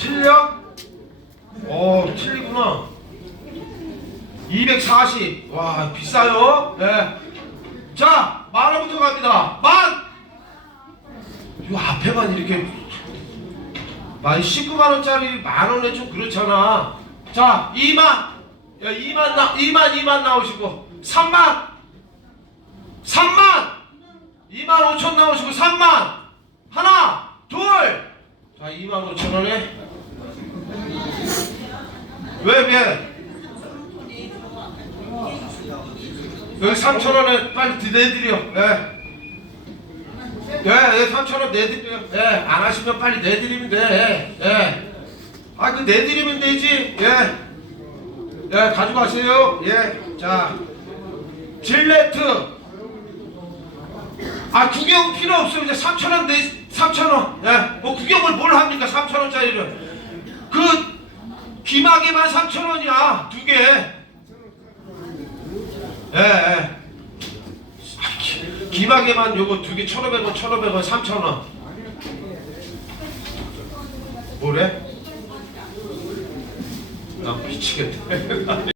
틀려? 어, 틀리구나. 240. 와, 비싸요? 예. 자, 만 원부터 갑니다. 만! 이 앞에만 이렇게. 만 19만 원짜리 만 원에 좀 그렇잖아. 자, 2만. 야, 2만 나, 2만, 2만 나오시고. 3만. 3만. 2만 5천 나오시고 3만. 하나, 둘. 자, 2만 5천 원에. 왜, 왜? 여기 3천 원에 빨리 내드려. 예. 예, 예, 3천 원 내드려. 예, 안 하시면 빨리 내드리면 돼. 예. 아, 그 내드리면 되지. 예. 예, 가져가세요. 예. 자, 질레트. 아, 구경 필요 없어요. 이제 3천 원 내, 3천 원. 예. 뭐 구경을 뭘 합니까? 3천 원짜리를. 그 기막에만 3천 원이야. 두 개. 예, 예. 아, 기- 기막에만 요거 두 개 1,500원, 1,500원, 3,000원. 뭐래? 나 미치겠네.